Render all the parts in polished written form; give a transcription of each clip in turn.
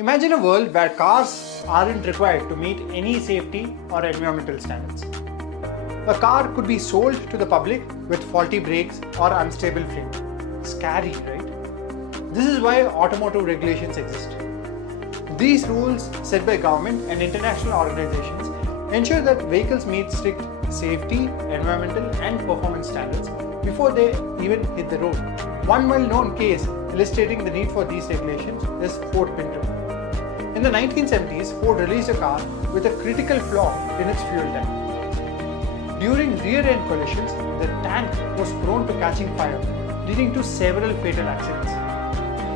Imagine a world where cars aren't required to meet any safety or environmental standards. A car could be sold to the public with faulty brakes or unstable frame. Scary, right? This is why automotive regulations exist. These rules set by government and international organizations ensure that vehicles meet strict safety, environmental and performance standards before they even hit the road. One well-known case illustrating the need for these regulations is Ford Pinto. In the 1970s, Ford released a car with a critical flaw in its fuel tank. During rear-end collisions, the tank was prone to catching fire, leading to several fatal accidents.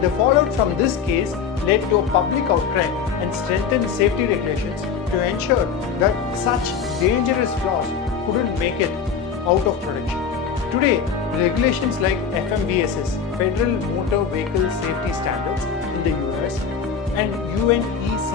The fallout from this case led to a public outcry and strengthened safety regulations to ensure that such dangerous flaws couldn't make it out of production. Today, regulations like FMVSS, Federal Motor Vehicle Safety Standards in the US, and UNECE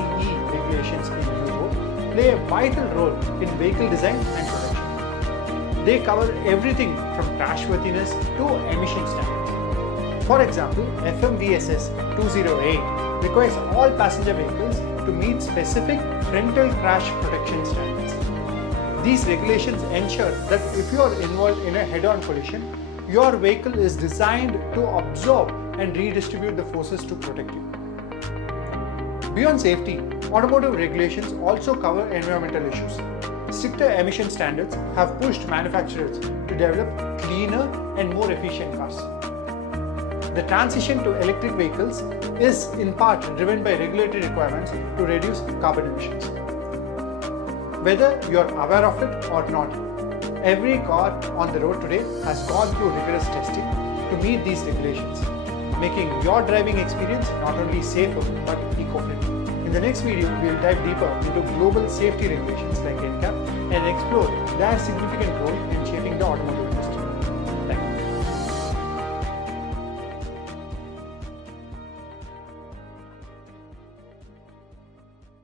regulations in Europe play a vital role in vehicle design and production. They cover everything from crashworthiness to emission standards. For example, FMVSS 208 requires all passenger vehicles to meet specific frontal crash protection standards. These regulations ensure that if you are involved in a head-on collision, your vehicle is designed to absorb and redistribute the forces to protect you. Beyond safety, automotive regulations also cover environmental issues. Stricter emission standards have pushed manufacturers to develop cleaner and more efficient cars. The transition to electric vehicles is in part driven by regulatory requirements to reduce carbon emissions. Whether you are aware of it or not, every car on the road today has gone through rigorous testing to meet these regulations, making your driving experience not only safer but eco-friendly. In the next video, we will dive deeper into global safety regulations like NCAP and explore their significant role in shaping the automotive industry.